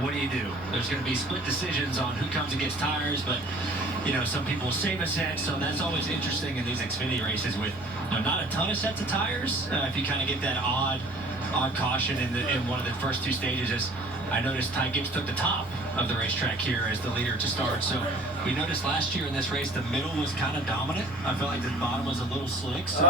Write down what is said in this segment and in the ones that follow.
what do you do? There's going to be split decisions on who comes and gets tires, but some people save a set, so that's always interesting in these Xfinity races with not a ton of sets of tires. If you kind of get that odd caution in one of the first two stages, as I noticed Ty Gibbs took the top of the racetrack here as the leader to start. So we noticed last year in this race the middle was kind of dominant. I felt like the bottom was a little slick. So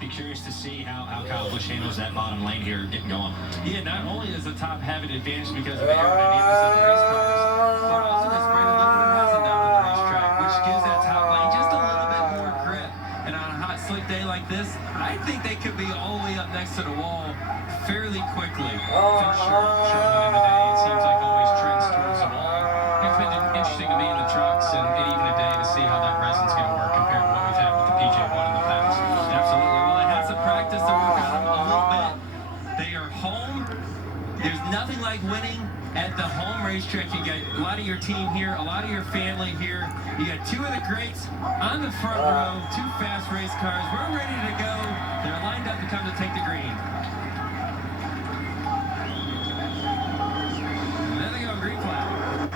be curious to see how Kyle Busch handles that bottom lane here getting going. Yeah, not only does the top have an advantage because of the aerodynamics of the race cars, but also they spread aluminum housing down to the racetrack, which gives that top lane just a little bit more grip. And on a hot, slick day like this, I think they could be all the way up next to the wall fairly quickly. For sure. Shortly in the day, it seems like always trends towards the wall. It's been interesting to be in the trucks and even a day to see how that resin's going to work compared to what we've had with the PJ1 in the past. Absolutely. Well, they had some practice to work on them a little bit. They are home. There's nothing like winning at the home racetrack. You got a lot of your team here, a lot of your family here. You got two of the greats on the front row, two fast race cars. We're ready to go. They're lined up to come to take the green. And then they go green flag.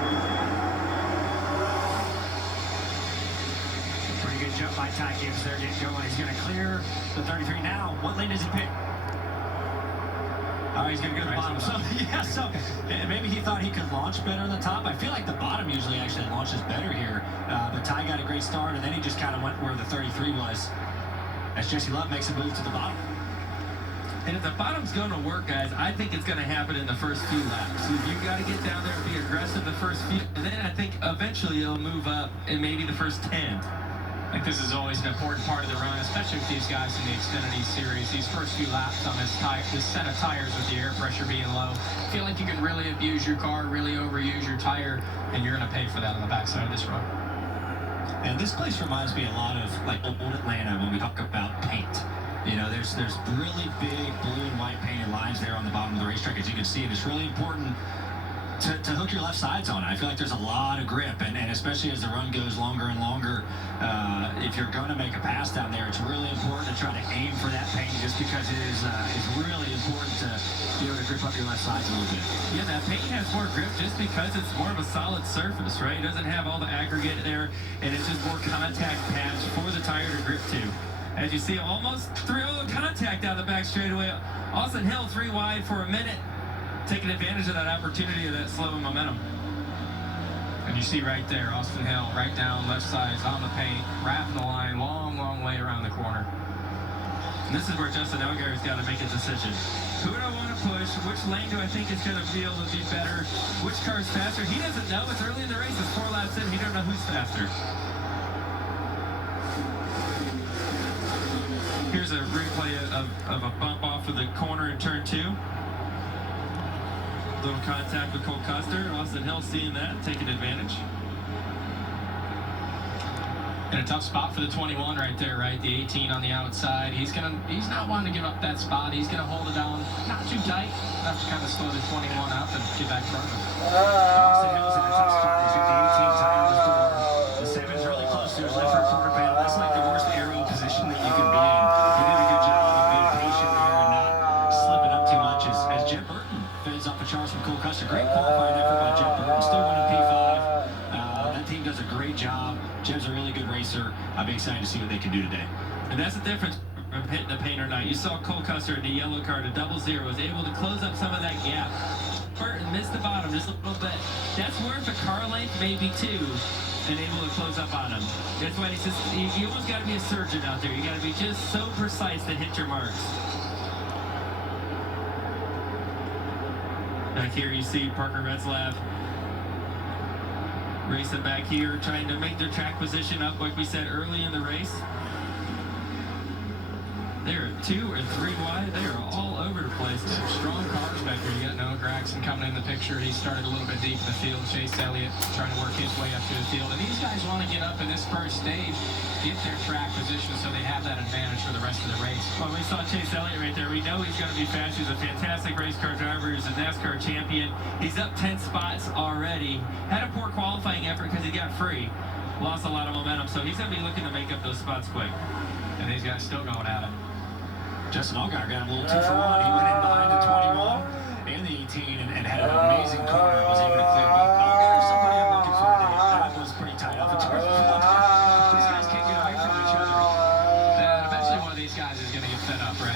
Pretty good jump by Ty Gibbs there getting going. He's going to clear the 33 now. What lane does he pick? Oh, he's going to go to the bottom. So maybe he thought he could launch better on the top. I feel like the bottom usually actually launches better here. But Ty got a great start, and then he just kind of went where the 33 was as Jesse Love makes a move to the bottom. And if the bottom's going to work, guys, I think it's going to happen in the first few laps. You've got to get down there and be aggressive the first few, and then I think eventually it'll move up in maybe the first 10. I think this is always an important part of the run, especially with these guys in the Xfinity series. These first few laps on this set of tires with the air pressure being low, I feel like you can really abuse your car, really overuse your tire, and you're going to pay for that on the backside of this run. And this place reminds me a lot of like old Atlanta when we talk about paint. There's really big blue and white painted lines there on the bottom of the racetrack, as you can see, and it's really important to hook your left sides on it. I feel like there's a lot of grip, and especially as the run goes longer and longer, if you're going to make a pass down there, it's really important to try to aim for that paint, just because it's really important to be able to grip up your left sides a little bit. Yeah, that paint has more grip just because it's more of a solid surface, right? It doesn't have all the aggregate there, and it's just more contact patch for the tire to grip to. As you see, almost 3-0 contact down the back straightaway. Austin Hill 3 wide for a minute, taking advantage of that opportunity of that slow momentum. And you see right there, Austin Hill, right down, left side, on the paint, wrapping the line, long, long way around the corner. And this is where Justin Allgaier's got to make a decision. Who do I want to push? Which lane do I think is going to be able to be better? Which car is faster? He doesn't know. It's early in the race. It's 4 laps in. He don't know who's faster. Here's a replay of a bump off of the corner in turn 2. Little contact with Cole Custer. Austin Hill seeing that, taking advantage. In a tough spot for the 21 right there, right? The 18 on the outside. He's not wanting to give up that spot. He's going to hold it down, not too tight, enough to kind of slow the 21 up and get back front of him. Austin Hill's in a tough spot. He's got the 18 tied on the floor. The 7's really close to his left rear quarter panel. That's like the worst aero position that you can be in. He did a good job of being patient there and not slipping up too much as Jeb Burton fends off a charge from Cole Custer. Great qualifying effort by Jeb Burton. Still winning P5. That team does a great job. Jeb's a really good racer. I'll be excited to see what they can do today. And that's the difference from hitting the paint or not. You saw Cole Custer in the yellow car to 00 was able to close up some of that gap. Burton missed the bottom just a little bit. That's worth a car length, maybe 2, and able to close up on him. That's why he says you almost got to be a surgeon out there. You got to be just so precise to hit your marks. Back here you see Parker Retzlaff racing back here, trying to make their track position up, like we said early in the race. They're 2 or 3 wide. They are all over the place. Some strong cars back there. You got Noah Gragson coming in the picture. He started a little bit deep in the field. Chase Elliott trying to work his way up to the field. And these guys want to get up in this first stage, get their track position so they have that advantage for the rest of the race. Well, we saw Chase Elliott right there. We know he's going to be fast. He's a fantastic race car driver. He's a NASCAR champion. He's up 10 spots already. Had a poor qualifying effort because he got free. Lost a lot of momentum. So he's going to be looking to make up those spots quick. And these guys still going at it. Justin Allgaier got a little 2 for 1. He went in behind the 21 and the 18 and had an amazing corner off a turn. These guys can't get away from each other. Eventually one of these guys is going to get fed up, right?